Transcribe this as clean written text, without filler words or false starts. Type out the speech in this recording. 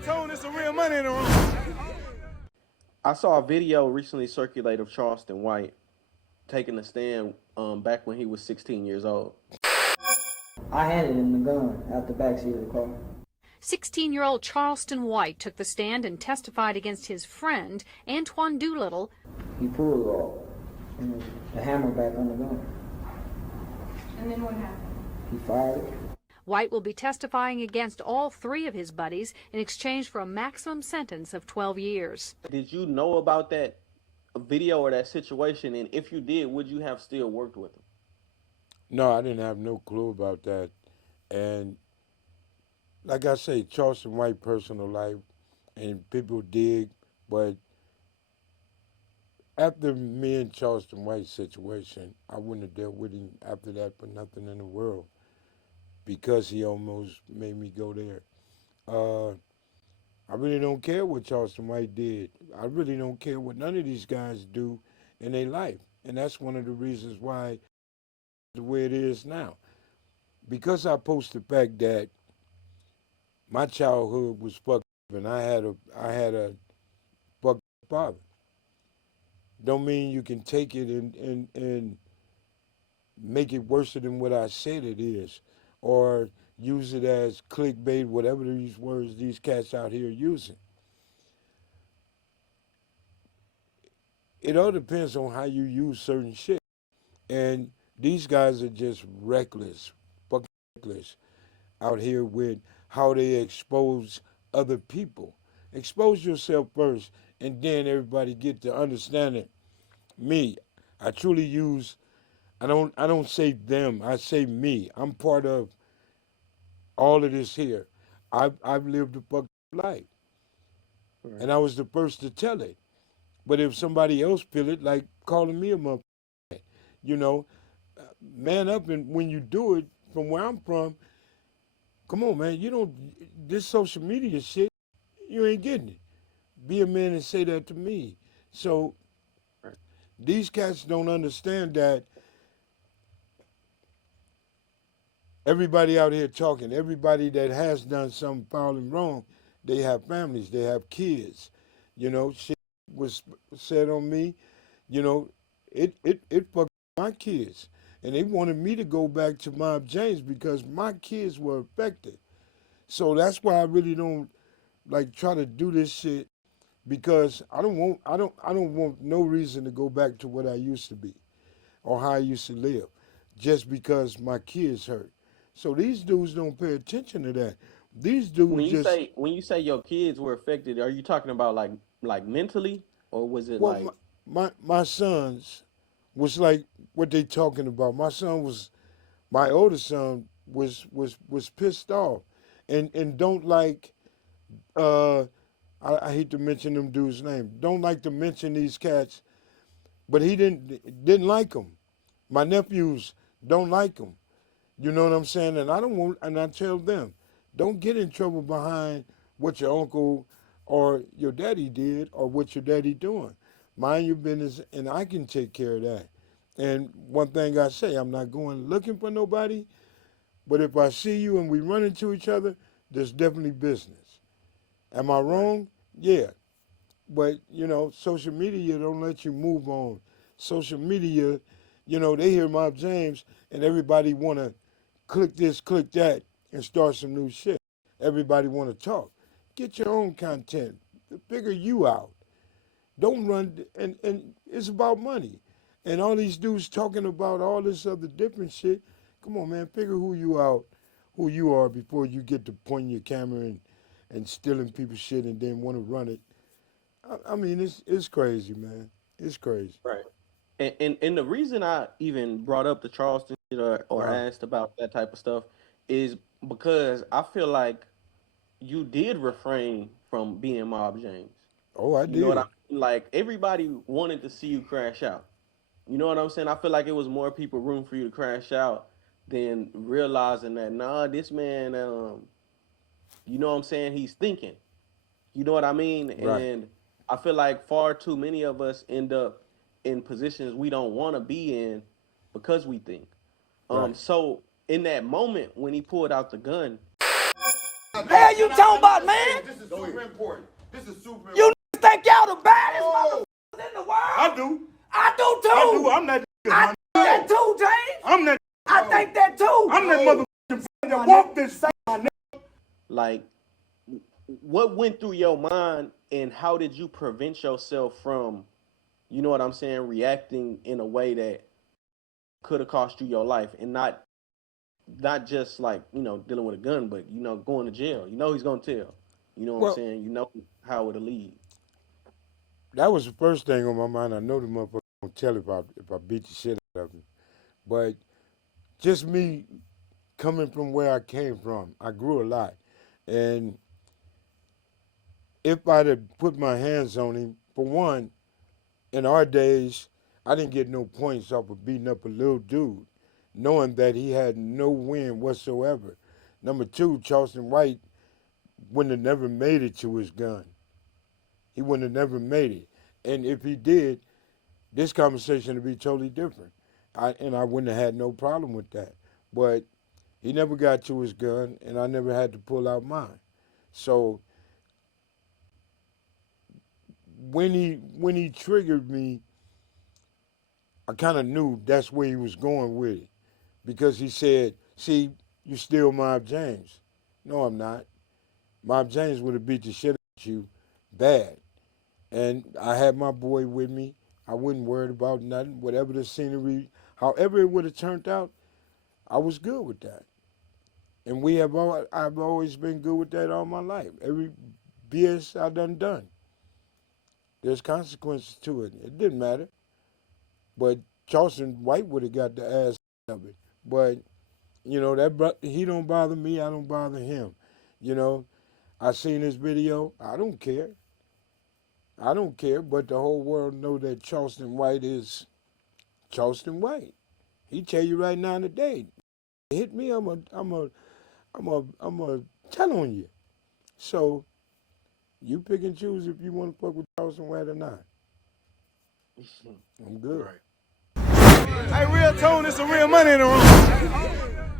told there's some real money in the room. I saw a video recently circulate of Charleston White taking a stand back when he was 16 years old. I handed him the gun out the backseat of the car. 16-year-old Charleston White took the stand and testified against his friend, Antoine Doolittle. He pulled off and the hammer back on the gun. And then what happened? He fired it. White will be testifying against all three of his buddies in exchange for a maximum sentence of 12 years. Did you know about that video or that situation? And if you did, would you have still worked with him? No, I didn't have no clue about that. And like I say, Charleston White personal life, and people dig, but after me and Charleston White's situation, I wouldn't have dealt with him after that for nothing in the world, because he almost made me go there. I really don't care what Charleston White did. I really don't care what none of these guys do in their life. And that's one of the reasons why the way it is now. Because I post the fact that my childhood was fucked up and I had a fucked up father. Don't mean you can take it and make it worse than what I said it is, or use it as clickbait, whatever these words these cats out here are using. It all depends on how you use certain shit. And these guys are just reckless, fucking reckless out here with how they expose other people. Expose yourself first, and then everybody get to understand it. Me, I truly use, I don't say them, I say me. I'm part of all of this here. I've lived a fucking life. Right. And I was the first to tell it. But if somebody else feel it, like calling me a motherfucker, you know, man up, and when you do it from where I'm from, come on, man, you don't, this social media shit, you ain't getting it. Be a man and say that to me. So these cats don't understand that everybody out here talking, everybody that has done something foul and wrong, they have families, they have kids. You know, shit was said on me, you know, it fucked my kids. And they wanted me to go back to Mob James because my kids were affected. So that's why I really don't like try to do this shit, because I don't want no reason to go back to what I used to be or how I used to live just because my kids hurt. So these dudes don't pay attention to that. These dudes when you say your kids were affected, are you talking about like mentally, or was it like my sons was like what they talking about. My oldest son was pissed off and don't like I hate to mention them dudes' name. Don't like to mention these cats, but he didn't like them. My nephews don't like them. You know what I'm saying? And I tell them, don't get in trouble behind what your uncle or your daddy did or what your daddy doing. Mind your business, and I can take care of that. And one thing I say, I'm not going looking for nobody, but if I see you and we run into each other, there's definitely business. Am I wrong? Yeah. But, you know, social media don't let you move on. Social media, you know, they hear Mob James and everybody want to click this, click that, and start some new shit. Everybody want to talk. Get your own content. Figure you out. Don't run, and it's about money. And all these dudes talking about all this other different shit. Come on, man, figure who you are before you get to pointing your camera and stealing people's shit and then want to run it. I mean, it's crazy, man. It's crazy. Right. And the reason I even brought up the Charleston shit or asked about that type of stuff is because I feel like you did refrain from being Mob James. Oh, I did. You know what I mean? Like, everybody wanted to see you crash out. You know what I'm saying? I feel like it was more people room for you to crash out than realizing that, nah, this man, you know what I'm saying, he's thinking. You know what I mean? Right. And I feel like far too many of us end up in positions we don't want to be in because we think. Right. So in that moment when he pulled out the gun, The hell you talking about, man? super important. This is super important. You think y'all the baddest motherfuckers in the world? I do. I do too. I do. I'm that nigga. I think that too, James. I'm that. I think that too. I'm that motherfucking that walk this. Like, what went through your mind, and how did you prevent yourself from, you know what I'm saying, reacting in a way that could have cost you your life, and not just like, you know, dealing with a gun, but, you know, going to jail. You know he's gonna tell. You know what I'm saying? You know how it'll lead. That was the first thing on my mind. I know the motherfucker gonna tell if I beat the shit out of him. But just me coming from where I came from, I grew a lot. And if I'd have put my hands on him, for one, in our days, I didn't get no points off of beating up a little dude, knowing that he had no win whatsoever. Number two, Charleston White wouldn't have never made it to his gun. He wouldn't have never made it. And if he did, this conversation would be totally different. I wouldn't have had no problem with that. But he never got to his gun, and I never had to pull out mine. So when he triggered me, I kind of knew that's where he was going with it. Because he said, see, you still Mob James. No, I'm not. Mob James would have beat the shit out of you bad. And I had my boy with me. I wasn't worried about nothing. Whatever the scenery, however it would have turned out, I was good with that. And I've always been good with that all my life. Every BS I done. There's consequences to it. It didn't matter. But Charleston White would have got the ass of it. But, you know, he don't bother me, I don't bother him. You know, I seen his video, I don't care. I don't care, but the whole world know that Charleston White is Charleston White. He tell you right now today, hit me, I'm a tell on you. So you pick and choose if you want to fuck with Charleston White or not. I'm good. Right. Hey, RealToon, it's some real money in the room.